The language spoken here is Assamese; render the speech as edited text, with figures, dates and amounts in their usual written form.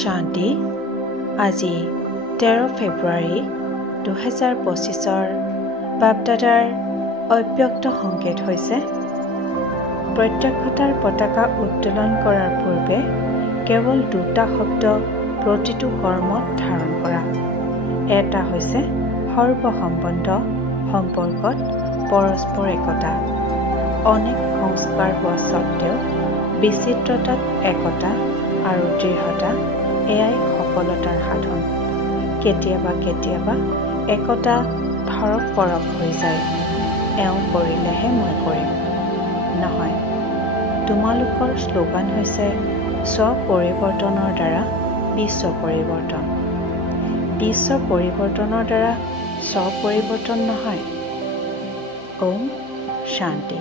শান্তি আজি 13 ফেব্ৰুৱাৰী 2025 বাপদাদাৰ অব্যক্ত সংকেত হৈছে প্ৰত্যক্ষতাৰ পতাকা উত্তোলন কৰাৰ পূৰ্বে কেৱল দুটা শব্দ প্ৰতিটো কৰ্মত ধাৰণ কৰা। এটা হৈছে সৰ্বসম্বন্ধ সম্পৰ্কত পৰস্পৰ একতা। অনেক সংস্কাৰ হোৱা স্বত্বেও বিচিত্ৰতাত একতা আৰু দৃঢ়তা এয়াই সফলতাৰ সাধন। কেতিয়াবা কেতিয়াবা একতা ধৰক পৰক হৈ যায়, এওঁ কৰিলেহে মই কৰিম। নহয়, তোমালোকৰ শ্লোগান হৈছে স্ব-পৰিৱৰ্তনৰ দ্বাৰা বিশ্ব পৰিৱৰ্তন। বিশ্ব পৰিৱৰ্তনৰ দ্বাৰা স্ব-পৰিৱৰ্তন নহয়। ওম শান্তি।